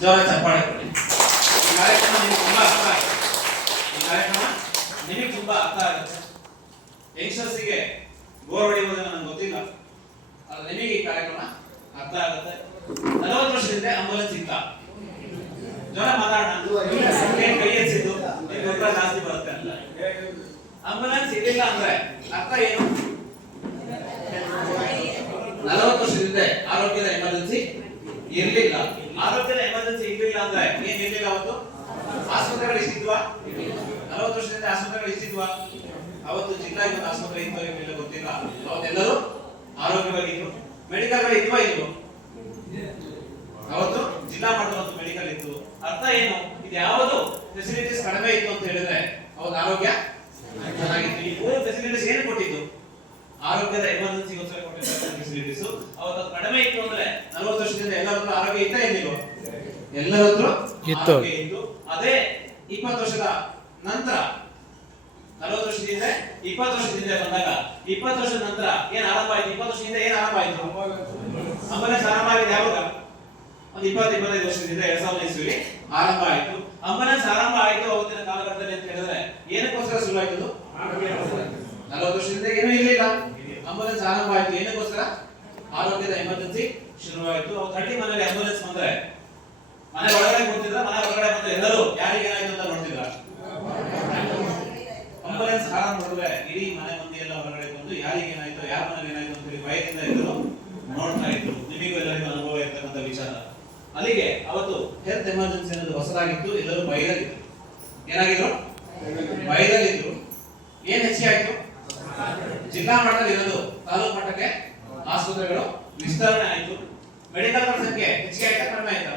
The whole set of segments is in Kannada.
ಜೋರ ಚಪ್ಪಾಳೆ ಕೊಡಿ. ಈ ಕಾರ್ಯಕ್ರಮ ತುಂಬಾ ಅರ್ಥ ಆಗುತ್ತೆ. ಈ ಕಾರ್ಯಕ್ರಮ ನಿಮಗೆ ತುಂಬಾ ಅರ್ಥ ಆಗುತ್ತೆ. ಯಂಗ್ಸ್ಟರ್ಸ್ಗೆ ಬೋರ್ ಹೊಡೆಯುವುದನ್ನು ನನಗೆ ಗೊತ್ತಿಲ್ಲ. ಆದ್ರೆ ನಿಮಗೆ ಈ ಕಾರ್ಯಕ್ರಮ ಅರ್ಥ ಆಗುತ್ತೆ. ನಲವತ್ತು ವರ್ಷದಿಂದ ಆಂಬುಲೆನ್ಸ್ ಇತ್ತ ಜೋರ ಮಾತಾಡೋಣ. ಕೈ ಎತ್ತಿದ್ದು? ಗೊಬ್ಬರ ಜಾಸ್ತಿ ಬರುತ್ತೆ ಅಂತ. ಆಂಬುಲೆನ್ಸ್ ಇರಲಿಲ್ಲ ಅಂದ್ರೆ ಅರ್ಥ ಏನು? ನಲವತ್ತು ವರ್ಷದಿಂದ ಆರೋಗ್ಯದ ಎಮರ್ಜೆನ್ಸಿ ಇರ್ಲಿಲ್ಲ. ಆರೋಗ್ಯದ ಇರ್ಲಿಲ್ಲ ಅಂದ್ರೆ ಏನ್ ಇರ್ಲಿಲ್ಲ ಅವತ್ತು? ಆಸ್ಪತ್ರೆಗಳು ಎಷ್ಟಿದ್ವಾ ನಲವತ್ತು ವರ್ಷದಿಂದ ಆಸ್ಪತ್ರೆಗಳು ಎಷ್ಟಿದ್ವಾ ಅವತ್ತು ಜಿಲ್ಲಾ ಇವತ್ತು ಆಸ್ಪತ್ರೆ ಇತ್ತು ಇಲ್ಲ ಗೊತ್ತಿಲ್ಲ. ಅವತ್ತೆಲ್ಲರೂ ಆರೋಗ್ಯವಾಗಿದ್ರು ಮೆಡಿಕಲ್ಗಳು ಇದ್ವಾ ಇಲ್ವೋ? ಅವತ್ತು ಜಿಲ್ಲಾ ಮಟ್ಟದ ಒಂದು ಮೆಡಿಕಲ್ ಇತ್ತು. ಅರ್ಥ ಏನು? ಇದು ಯಾವುದು? ಫೆಸಿಲಿಟೀಸ್ ಕಡಿಮೆ ಇತ್ತು ಅಂತ ಹೇಳಿದ್ರೆ ಅವತ್ತು ಆರೋಗ್ಯ ಚೆನ್ನಾಗಿತ್ತು. ಈ ಮೂರು ಫೆಸಿಲಿಟೀಸ್ ಏನು ಕೊಟ್ಟಿದ್ದು? ಆರೋಗ್ಯದ ಎಮರ್ಜೆನ್ಸಿಗೋಸ್ಕರ ಕೊಟ್ಟಿದ್ದ ಫೆಸಿಲಿಟೀಸ್ ಅವತ್ತು ಕಡಿಮೆ ಇತ್ತು ಅಂದ್ರೆ ನಲವತ್ತು ವರ್ಷದಿಂದ ಎಲ್ಲರ ಆರೋಗ್ಯ ಇತ್ತ ಏನಿಲ್ವ ಎಲ್ಲರ ಹತ್ರ ಇತ್ತು. ಅದೇ ಇಪ್ಪತ್ತು ವರ್ಷದ ನಂತರ ನಲವತ್ತು ವರ್ಷದಿಂದ ಇಪ್ಪತ್ತು ವರ್ಷದಿಂದ ಬಂದಾಗ ಇಪ್ಪತ್ತು ವರ್ಷದ ನಂತರ ಏನ್ ಆರಂಭ ಆಯ್ತು? ಇಪ್ಪತ್ತು ವರ್ಷದಿಂದ ಏನ್ ಆರಂಭ ಆಯ್ತು? ಅಂಬುಲೆನ್ಸ್ ಆರಂಭ ಆಗಿದೆ ಯಾವಾಗ? ಒಂದು ಇಪ್ಪತ್ತು ಇಪ್ಪತ್ತೈದು ವರ್ಷದಿಂದ ಎರಡ್ ಸಾವಿರದ ಇಸ್ವಿ ಆರಂಭ ಆಯ್ತು. ಅಂಬುಲೆನ್ಸ್ ಆರಂಭ ಆಯ್ತು ಅವತ್ತಿನ ಕಾಲಘಟ್ಟದಲ್ಲಿ ಅಂತ ಹೇಳಿದ್ರೆ ಏನಕ್ಕೋಸ್ಕರ ಶುರು ಆಯ್ತು ನಲವತ್ತು ವರ್ಷದಿಂದ ಏನೂ ಇರಲಿಲ್ಲ. ಅಂಬುಲೆನ್ಸ್ ಆರಂಭ ಆಯ್ತು. ಏನಕ್ಕೋಸ್ಕರ? ಆರೋಗ್ಯದ ಎಮರ್ಜೆನ್ಸಿ ಶುರುವಾಯಿತು. ಅವ್ರು ಹಳ್ಳಿ ಮನೆಯಲ್ಲಿ ಆಂಬುಲೆನ್ಸ್ ಬಂದ್ರೆ ಮನೆ ಒಳಗಡೆ ಕೂತಿದ್ರ ಮನೆ ಹೊರಗಡೆ ಬಂದ್ರೆ ಎಲ್ಲರೂ ಯಾರಿಗೆ ಏನಾಯ್ತು ಅಂತ ನೋಡ್ತಿದ್ರ? ಆಂಬುಲೆನ್ಸ್ ಹಾಳ ನೋಡಿದ್ರೆ ಇಡೀ ಮನೆ ಮಂದಿ ಎಲ್ಲ ಹೊರಗಡೆ ಬಂದು ಯಾರಿಗೆ ಏನಾಯ್ತು, ಯಾರ ಮನೇಲಿ ಏನಾಯ್ತು ಅಂತ ಹೇಳಿ ಭಯದಿಂದ ಎಲ್ಲರೂ ನೋಡ್ತಾ ಇದ್ರು. ನಿಮಗೂ ಎಲ್ಲರಿಗೂ ಅನುಭವ ಇರ್ತಕ್ಕಂಥ ವಿಚಾರ. ಅಲ್ಲಿಗೆ ಅವತ್ತು ಹೆಲ್ತ್ ಎಮರ್ಜೆನ್ಸಿ ಅನ್ನೋದು ಹೊಸದಾಗಿತ್ತು, ಎಲ್ಲರೂ ಭಯದಲ್ಲಿದ್ರು ಏನಾಗಿದ್ರು? ಭಯದಲ್ಲಿದ್ರು ಏನ್ ಹೆಚ್ಚಿಗೆ ಆಯ್ತು? ಜಿಲ್ಲಾ ಮಟ್ಟದಲ್ಲಿ ಇರೋದು, ತಾಲೂಕು ಮಟ್ಟಕ್ಕೆ ಆಸ್ಪತ್ರೆಗಳು ವಿಸ್ತರಣೆ ಆಯ್ತು. ಮೆಡಿಕಲ್ ಸಂಖ್ಯೆ ಹೆಚ್ಚಿಗೆ ಆಯ್ತಾ ಕಡಿಮೆ ಆಯ್ತಾ?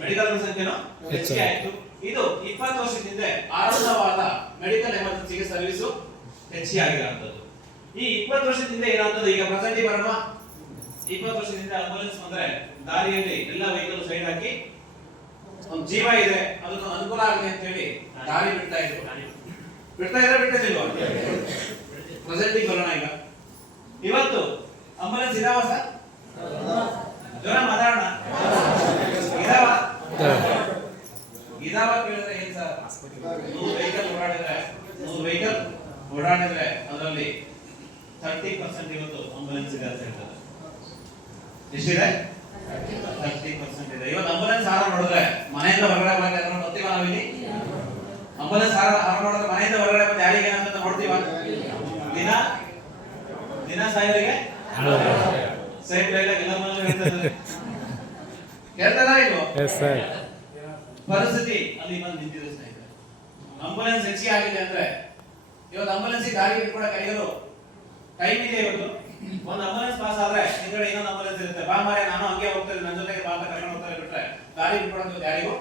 ಮೆಡಿಕಲ್ ಸಂಖ್ಯೆನೂ ಹೆಚ್ಚಿಗೆ ಆಯ್ತು. ಇದು ಇಪ್ಪತ್ತು ವರ್ಷದಿಂದ ಆರಂಭವಾದ ಮೆಡಿಕಲ್ ಎಮರ್ಜೆನ್ಸಿಗೆ ಸರ್ವಿಸು ಹೆಚ್ಚಿಗೆ ಆಗಿರುವಂತದ್ದು ಈ ಇಪ್ಪತ್ತು ವರ್ಷದಿಂದ ಏನಾಗ್ತದೆ? ಈಗ ಪ್ರೆಸೆಂಟ್ ಬರೋಣ. ಇಪ್ಪತ್ತು ವರ್ಷದಿಂದ ಆಂಬುಲೆನ್ಸ್ ಬಂದ್ರೆ ದಾರಿಯಲ್ಲಿ ಎಲ್ಲ ವೆಹಿಕಲ್ ಸೈಡ್ ಹಾಕಿ ಒಂದು ಜೀವ ಇದೆ. ಅದಕ್ಕೆ ಅನುಕೂಲ ಆಗಲಿ ಅಂತ ಹೇಳಿ ದಾರಿ ಬಿಡ್ತಾ ಇದ್ರು. ಬಿಡ್ತಾ ಇದ್ರೆ ಬಿಟ್ಟಿಲ್ವಾ ಪ್ರೆಸೆಂಟ್ ಬರೋಣ ಈಗ. ಇವತ್ತು ಆಂಬುಲೆನ್ಸ್ ಇದಾವ ಸರ್ ಜೋರ ಮಾತಾಡೋಣ ಇದಾವ ಇದಾವ ಕೇಳಿದ್ರೆ ಏನ್ ಸರ್ ನೂರು ವೆಹಿಕಲ್ ಓಡಾಡಿದ್ರೆ ನೂರು ವೆಹಿಕಲ್ ಓಡಾಡಿದ್ರೆ ಅದರಲ್ಲಿ ತರ್ಟಿ ಪರ್ಸೆಂಟ್ ಇವತ್ತು ಆಂಬುಲೆನ್ಸ್ ಅಂತ ಹೇಳ್ತಾರೆ ಎಷ್ಟಿದೆ ತರ್ಟಿ ಪರ್ಸೆಂಟ್ ಇದೆ. ಇವತ್ತು ಆಂಬುಲೆನ್ಸ್ ಹಾರ ನೋಡಿದ್ರೆ ಮನೆಯಿಂದ ಹೊರಗಡೆ ಬರಕ್ಕೆ ಅದನ್ನ ನೋಡ್ತೀವ ನಾವಿಲ್ಲಿ? ಆಂಬುಲೆನ್ಸ್ ಹಾರ ಹಾರ ನೋಡಿದ್ರೆ ಮನೆಯಿಂದ ಹೊರಗಡೆ ಬಂದು ಯಾರಿಗೆ ಏನಂತ ನೋಡ್ತೀವ? ದಿನ? ದಿನ ಸಾಯಿರಿಗೆ ಸೇಫ್ ಡೈಲಾಗ್ ಎಲ್ಲ ಮನೇಲಿ ಹೇಳ್ತಾರೆ ಹೇಳ್ತಾರ ಎಸ್ ಸರ್ ಪರಿಸ್ಥಿತಿ ಅಲ್ಲಿ ಬಂದು ನಿಂತಿದೆ ಸ್ನೇಹಿತರೆ. ಆಂಬುಲೆನ್ಸ್ ಹೆಚ್ಚಿಗೆ ಆಗಿದೆ ಅಂದ್ರೆ ಇವತ್ತು ಆಂಬುಲೆನ್ಸ್ ದಾರಿ ಕೂಡ ಕರೆಯೋರು ಟೈಮ್ ಇದೆ ಇವತ್ತು? ಒಂದು ಅಂಬುಲೆನ್ಸ್ ಪಾಸ್ ಆದ್ರೆ ಹಿಂದ್ಗಡೆ ಇನ್ನೊಂದು ಅಂಬುಲೆನ್ಸ್ ಇರುತ್ತೆ. ಬಾ ಮಾರೆ ನಾನು ಹಂಗೆ ಹೋಗ್ತೇನೆ ನನ್ನ ಜೊತೆಗೆ ಬಾ ಅಂತ ಕರ್ಕೊಂಡು ಹೋಗ್ತಾರೆ ಬಿಟ್ರೆ ದಾರಿ ಬಿಟ್ಕೊಂಡು ಯಾರಿಗೂ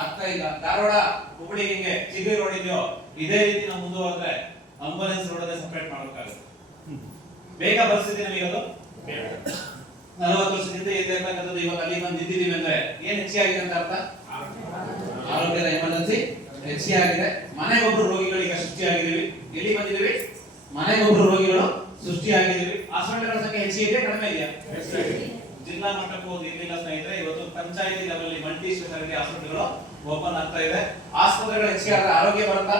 ಆಗ್ತಾ ಇಲ್ಲ. ಧಾರವಾಡ ಹುಬ್ಬಳ್ಳಿ ಹಿಂಗೆ? ಚಿಗ್ರಿ ರೋಡ್ ಇದೆಯೋ? ಇದೇ ರೀತಿ ನಾವು ಮುಂದುವರೆದ್ರೆ ಅಂಬುಲೆನ್ಸ್ ರೋಡ್ ಸಪರೇಟ್ ಮಾಡ್ಬೇಕಾಗುತ್ತೆ. ಬೇಗ ಪರಿಸ್ಥಿತಿ ನಮಗೆ ಅದು? ನಲವತ್ತು ವರ್ಷದಿಂದ ಇದೆ ಅಂತಕ್ಕಂಥದ್ದು ಇವಾಗ ಅಲ್ಲಿ ಬಂದು ನಿಂತಿದ್ದೀವಿ ಅಂದ್ರೆ ಏನ್ ಆಗಿದೆ ಅಂತ ಅರ್ಥ? ಆರೋಗ್ಯದ ಎಮರ್ಜೆನ್ಸಿ ಹೆಚ್ಚಿಗೆ ಆಗಿದೆ ರೋಗಿಗಳು ಈಗ ಸೃಷ್ಟಿಯಾಗಿದ್ದೀವಿ ಎಲ್ಲಿ ಬಂದಿದ್ದೀವಿ? ಮನೆಗೊಬ್ರು ರೋಗಿಗಳು ಸೃಷ್ಟಿಯಾಗಿದ್ದೀವಿ. ಹಾಸ್ಪಿಟಲ್ಗಳ ಸಂಖ್ಯೆ ಹೆಚ್ಚಿಗೆ ಕಡಿಮೆ ಇದೆಯಾ? ಜಿಲ್ಲಾ ಮಟ್ಟಕ್ಕೂ ಇರ್ಲಿಲ್ಲ ಸ್ನೇಹಿತರೆ ಇವತ್ತು ಪಂಚಾಯತಿ ಲೆವೆಲ್ ಮಲ್ಟಿ ಸ್ಪೆಷಾಲಿಟಿ ಆಸ್ಪತ್ರೆಗಳು ಓಪನ್ ಆಗ್ತಾ ಇದೆ ಆಸ್ಪತ್ರೆಗಳು ಹೆಚ್ಚಿಗೆ ಆದ್ರೆ ಆರೋಗ್ಯ ಬರುತ್ತಾ?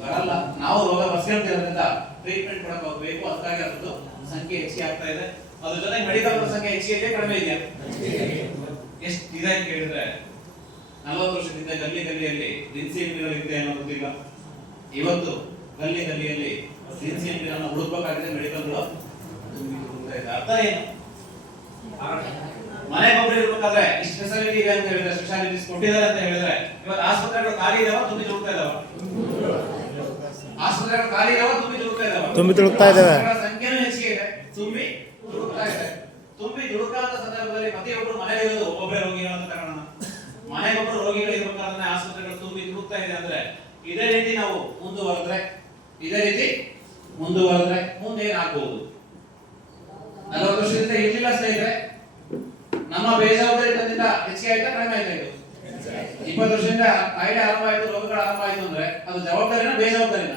ಬರಲ್ಲ. ನಾವು ರೋಗ ಬರ್ಸ್ಕೊಂತಿರೋದ್ರಿಂದ ಟ್ರೀಟ್ಮೆಂಟ್ ಕೊಡಕ್ ಹೋಗ್ಬೇಕು. ಅದಕ್ಕಾಗಿ ಅದ್ರದ್ದು ಸಂಖ್ಯೆ ಹೆಚ್ಚಿಗೆ ಆಗ್ತಾ ಇದೆ. ಅದ್ರ ಜೊತೆ ಮೆಡಿಕಲ್ ಸಂಖ್ಯೆ ಹೆಚ್ಚಿಗೆ ಇದೆಯಾ ಕಡಿಮೆ ಇದೆಯಾ? ಎಷ್ಟು ಇದೆ ಅಂತ ಕೇಳಿದ್ರೆ ನಲವತ್ತು ವರ್ಷದಿಂದ ಗಲ್ಲಿ ಗಲ್ಲಿಯಲ್ಲಿ ದಿನಸಿ ಅಂಗಡಿಗಳು ಇದೆ ಅನ್ನೋದು ಗೊತ್ತಿಲ್ಲ. ಇವತ್ತು ಗಲ್ಲಿ ಗಲ್ಲಿಯಲ್ಲಿ ದಿನಸಿ ಹುಡುಕಬೇಕಾಗಿದೆ ತುಂಬಿ ಅರ್ಥ ಏನು? ಮನೆ ಇರ್ಬೇಕಾದ್ರೆ ಇಷ್ಟು ಫೆಸಿಲಿಟಿ ಇದೆ ಅಂತ ಹೇಳಿದ್ರೆ ಸ್ಪೆಷಾಲಿಟೀಸ್ ಕೊಟ್ಟಿದ್ದಾರೆ ಅಂತ ಹೇಳಿದ್ರೆ ಇವತ್ತು ಆಸ್ಪತ್ರೆಗಳು ಖಾಲಿ ಇದಾವ ತುಂಬಿ ತುಳುಕ್ತಾ ಇದಾವ? ಆಸ್ಪತ್ರೆಗಳು ಖಾಲಿ ಇದಾವ ತುಂಬಿ ತುಳುಕ್ತಾ ಇದಾವ? ತುಂಬಿ ತುಳುಕ್ತಾ ಇದಾವೆ. ಸಂಖ್ಯೆನೂ ಹೆಚ್ಚಿಗೆ ಇದೆ. ತುಂಬಿ ತುಳುಕ್ತಾ ಇದೆ. ತುಂಬಿ ತುಳುಕಾದ ಸಂದರ್ಭದಲ್ಲಿ ಪ್ರತಿಯೊಬ್ಬರು ಮನೆಯಲ್ಲಿ ಇರೋದು ಒಬ್ಬೊಬ್ಬರೇ ರೋಗಿಗಳು ಅಂತ ಕಾರಣ ಮನೆಗೊಬ್ಬರು ರೋಗಿಗಳು ಇರ್ಬೇಕಾದ್ರೆ ಆಸ್ಪತ್ರೆಗಳು ತುಂಬಿ ತುಳುಕ್ತಾ ಇದೆ ಅಂದ್ರೆ ಇದೇ ರೀತಿ ನಾವು ಮುಂದುವರೆದ್ರೆ ಇದೇ ರೀತಿ ಮುಂದುವರೆದ್ರೆ ಮುಂದೆ ಏನಾಗಬಹುದು ನಲವತ್ತು ವರ್ಷದಿಂದ ಇರ್ಲಿಲ್ಲ ಸ್ನೇಹಿತರೆ. ನಮ್ಮ ಬೇಜವಾಬ್ದಾರಿತನದಿಂದ ಹೆಚ್ಚಿಗೆ ಆಯ್ತಾ, ಕಡಿಮೆ ಆಯ್ತಾ ಇದು? ಇಪ್ಪತ್ತು ವರ್ಷದಿಂದ ಕಾಯಿಲೆ ಆರಂಭ ಆಯ್ತು, ರೋಗಗಳು ಆರಂಭ ಆಯ್ತು ಅಂದ್ರೆ ಅದು ಜವಾಬ್ದಾರಿನ ಬೇಜವಾಬ್ದಾರಿನ?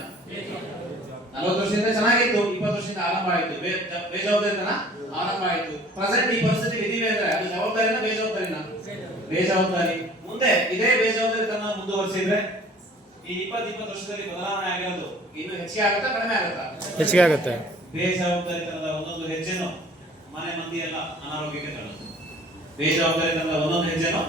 ನಲವತ್ತು ವರ್ಷದಿಂದ ಚೆನ್ನಾಗಿತ್ತು, ಇಪ್ಪತ್ತು ವರ್ಷದಿಂದ ಆರಂಭ ಆಯ್ತು. ಬೇಜವಾಬ್ದಾರಿತನ ಆರಂಭ ಆಯ್ತು. ಪ್ರೆಸೆಂಟ್ ಈ ಪರಿಸ್ಥಿತಿ ಇದೀವಿ ಅಂದ್ರೆ ಅದು ಜವಾಬ್ದಾರಿನ ಬೇಜವಾಬ್ದಾರಿನ? ಬೇಜವಾಬ್ದಾರಿ. ಮುಂದೆ ಇದೇ ಬೇಜವಾಬ್ದಾರಿತನ ಮುಂದುವರಿಸಿದ್ರೆ ಈ ಇಪ್ಪತ್ತು ಇಪ್ಪತ್ತು ವರ್ಷದಲ್ಲಿ ಬದಲಾವಣೆ ಆಗಿರೋದು ಇನ್ನು ಹೆಚ್ಚಿಗೆ ಆಗುತ್ತಾ ಕಡಿಮೆ ಆಗುತ್ತಾ? ಹೆಚ್ಚಿಗೆ ಆಗುತ್ತೆ. ಬೇಜವಾಬ್ದಾರಿತನದ ಒಂದೊಂದು ಹೆಜ್ಜೆನು ಮನೆ ಮಂದಿ ಎಲ್ಲ ಅನಾರೋಗ್ಯಕ್ಕೆ ತಳ್ಳುತ್ತೆ ಬೇಜವಾಬ್ದಾರಿತನದ ಒಂದೊಂದು ಹೆಜ್ಜೆನು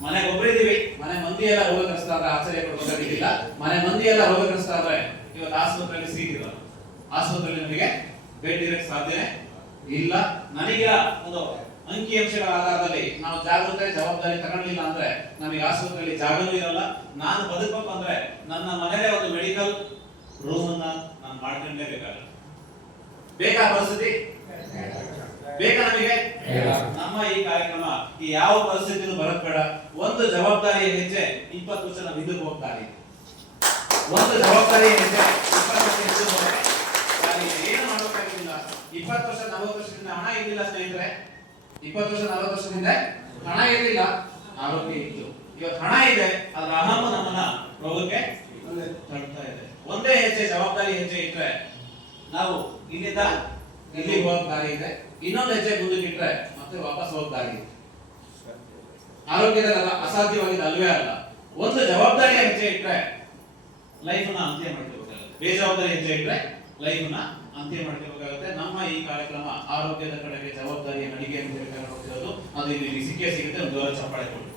ಮನೆಗೆ ಒಬ್ಬರಿದ್ದೀವಿ ಮನೆ ಮಂದಿ ಎಲ್ಲ ರೋಗಗ್ರಸ್ತ ಆದ್ರೆ ಆಶ್ಚರ್ಯ ಪಡ್ಬೇಕಾಗಿಲ್ಲ ಮನೆ ಮಂದಿ ಎಲ್ಲ ರೋಗಗ್ರಸ್ತ ಆದ್ರೆ ಇವತ್ತು ಆಸ್ಪತ್ರೆಯಲ್ಲಿ ಸೀಟ್ ಇಲ್ಲ. ಆಸ್ಪತ್ರೆಯಲ್ಲಿ ನಮಗೆ ಭೇಟಿ ಇರಕ್ಕೆ ಸಾಧ್ಯನೇ ಇಲ್ಲ. ನನಗೆ ಒಂದು ಅಂಕಿ ಅಂಶಗಳ ಆಧಾರದಲ್ಲಿ ನಾವು ಜಾಗೃತೆ ಜವಾಬ್ದಾರಿ ತಗೊಳ್ಳಿಲ್ಲ ಅಂದ್ರೆ ನಮಗೆ ಆಸ್ಪತ್ರೆಯಲ್ಲಿ ಜಾಗನೂ ಇರಲ್ಲ. ನಾನು ಬದುಕಬೇಕು ಅಂದ್ರೆ ನನ್ನ ಮನೆಯಲ್ಲೇ ಒಂದು ಮೆಡಿಕಲ್ ರೂಮ್ ಅನ್ನ ನಾನು ಮಾಡ್ಕೊಂಡೇಬೇಕಾಗುತ್ತೆ. ಬೇಕಾ ಪರಿಸ್ಥಿತಿ? ಬೇಕಾ ನಮಗೆ? ನಮ್ಮ ಈ ಕಾರ್ಯಕ್ರಮ ಈ ಯಾವ ಪರಿಸ್ಥಿತಿನೂ ಬರಕ್ ಬೇಡ ಒಂದು ಜವಾಬ್ದಾರಿಯ ಹೆಜ್ಜೆ ಇಪ್ಪತ್ತು ವರ್ಷ ನಾವು ಹಿಂದಕ್ಕೆ ಹೋಗ್ತಾ ಇದೆ ಒಂದು ಜವಾಬ್ದಾರಿಯ ಹೆಜ್ಜೆ ಇಪ್ಪತ್ತು ವರ್ಷ ಹಿಂದಕ್ಕೆ ಹೋಗ್ತಾ ಇದೀವಿ. ಏನು ಮಾಡಬೇಕಾಗಿಲ್ಲ. ಇಪ್ಪತ್ತು ವರ್ಷ ನಲವತ್ತು ವರ್ಷದಿಂದ ಹಣ ಇಲ್ಲ ಸ್ನೇಹಿತರೆ. ಇಪ್ಪತ್ತು ವರ್ಷ ನಲವತ್ತು ವರ್ಷದಿಂದ ಹಣ ಇರಲಿಲ್ಲ. ಆರೋಗ್ಯ ಇತ್ತು. ಇವತ್ತು ಹಣ ಇದೆ ಅದ್ರ ಅಹಮ ನಮ್ಮನ್ನ ರೋಗಕ್ಕೆ ತಳ್ತಾ ಇದೆ. ಒಂದೇ ಹೆಜ್ಜೆ ಜವಾಬ್ದಾರಿ ಹೆಜ್ಜೆ ಇಟ್ರೆ ನಾವು ಇಲ್ಲಿಂದ ಇಲ್ಲಿಗೆ ಹೋಗಕ್ ದಾರಿ ಇದೆ. ಇನ್ನೊಂದು ಹೆಜ್ಜೆ ಮುಂದಕ್ಕೆ ಇಟ್ರೆ ಮತ್ತೆ ವಾಪಸ್ ಹೋಗಕ್ ದಾರಿ ಇದೆ. ಆರೋಗ್ಯದಲ್ಲ ಅಸಾಧ್ಯವಾಗಿದ್ದು ಅಲ್ವೇ ಅಲ್ಲ. ಒಂದು ಜವಾಬ್ದಾರಿ ಹೆಜ್ಜೆ ಇಟ್ರೆ ಲೈಫ್ನ ಅಂತ್ಯ ಮಾಡ್ಕೋಬೇಕಾಗುತ್ತೆ. ಬೇಜವಾಬ್ದಾರಿ ಹೆಜ್ಜೆ ಇಟ್ರೆ ಲೈಫ್ನ ಅಂತ್ಯ ಮಾಡ್ಕೋಬೇಕಾಗುತ್ತೆ. ನಮ್ಮ ಈ ಕಾರ್ಯಕ್ರಮ ಆರೋಗ್ಯದ ಕಡೆಗೆ ಜವಾಬ್ದಾರಿ ನಡಿಗೆ ಅಂತ ಹೋಗ್ತಿರೋದು. ಅದು ಇಲ್ಲಿ ಸಿಕ್ಕೇ ಸಿಗುತ್ತೆ. ಒಂದು ಚಪ್ಪಾಳೆ ಕೊಡಿ.